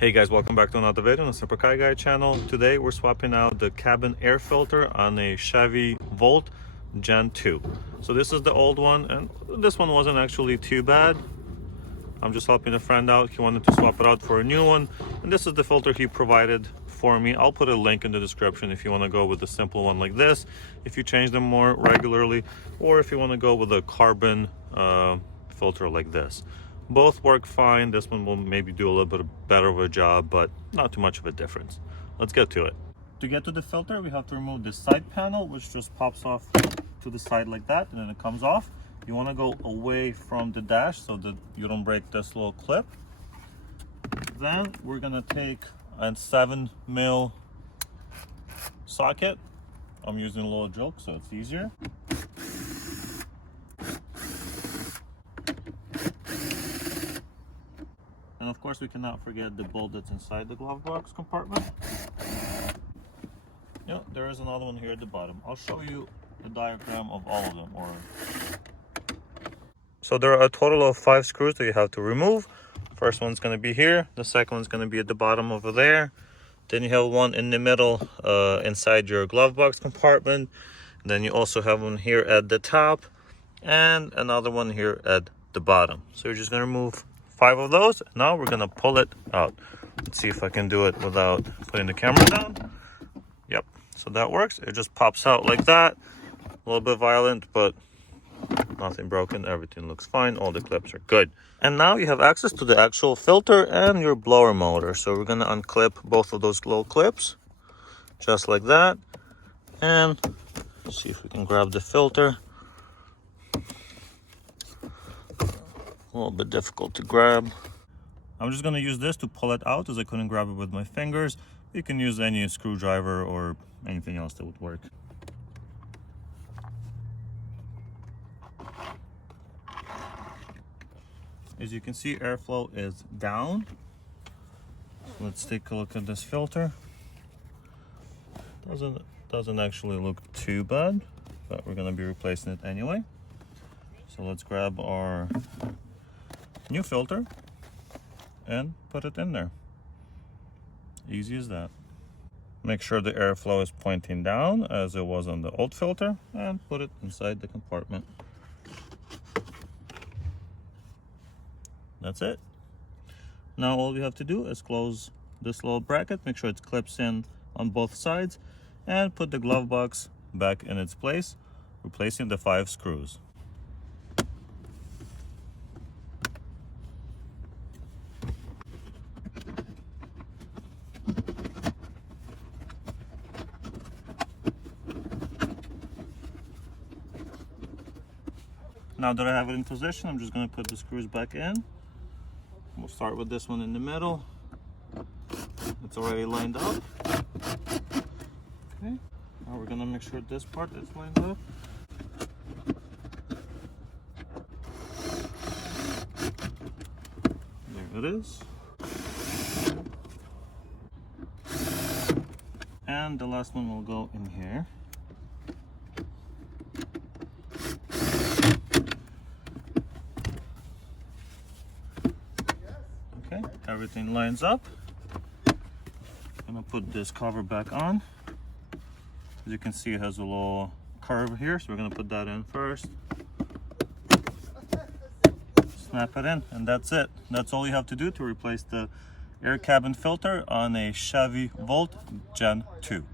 Hey guys, welcome back to another video on the Simple Car Guy channel. Today we're swapping out the cabin air filter on a Chevy Volt Gen 2. So this is the old one, and this one wasn't actually too bad. I'm just helping a friend out. He wanted to swap it out for a new one, and this is the filter he provided for me. I'll put a link in the description if you want to go with a simple one like this, if you change them more regularly, or if you want to go with a carbon filter like this. Both work fine. This one will maybe do a little bit better of a job, but not too much of a difference. Let's get to it. To get to the filter, we have to remove the side panel, which just pops off to the side like that, and then it comes off. You want to go away from the dash so that you don't break this little clip. Then we're gonna take a 7mm socket. I'm using a little joke so it's easier. And of course we cannot forget the bolt that's inside the glove box compartment. Yeah, there is another one here at the bottom. I'll show you a diagram of all of them. So there are a total of 5 screws that you have to remove. First one's going to be here. The second one's going to be at the bottom over there. Then you have one in the middle inside your glove box compartment. And then you also have one here at the top and another one here at the bottom. So you're just going to remove 5 of those. Now we're gonna pull it out. Let's see if I can do it without putting the camera down. Yep, so that works. It just pops out like that. A little bit violent, but nothing broken. Everything looks fine. All the clips are good. And now you have access to the actual filter and your blower motor. So we're gonna unclip both of those little clips, just like that. And see if we can grab the filter. A little bit difficult to grab. I'm just going to use this to pull it out as I couldn't grab it with my fingers. You can use any screwdriver or anything else that would work. As you can see, airflow is down. Let's take a look at this filter. Doesn't actually look too bad, but we're going to be replacing it anyway. So let's grab our new filter and put it in there. Easy as that. Make sure the airflow is pointing down as it was on the old filter, and put it inside the compartment. That's it. Now all we have to do is close this little bracket, make sure it clips in on both sides, and put the glove box back in its place, replacing the 5 screws. Now that I have it in position, I'm just going to put the screws back in. We'll start with this one in the middle. It's already lined up. Okay. Now we're going to make sure this part is lined up. There it is. And the last one will go in here. Okay, everything lines up. I'm gonna put this cover back on. As you can see, it has a little curve here, so we're gonna put that in first. Snap it in, and that's it. That's all you have to do to replace the air cabin filter on a Chevy Volt Gen 2.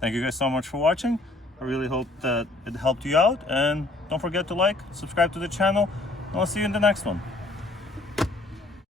Thank you guys so much for watching. I really hope that it helped you out, and don't forget to like, subscribe to the channel, and I'll see you in the next one.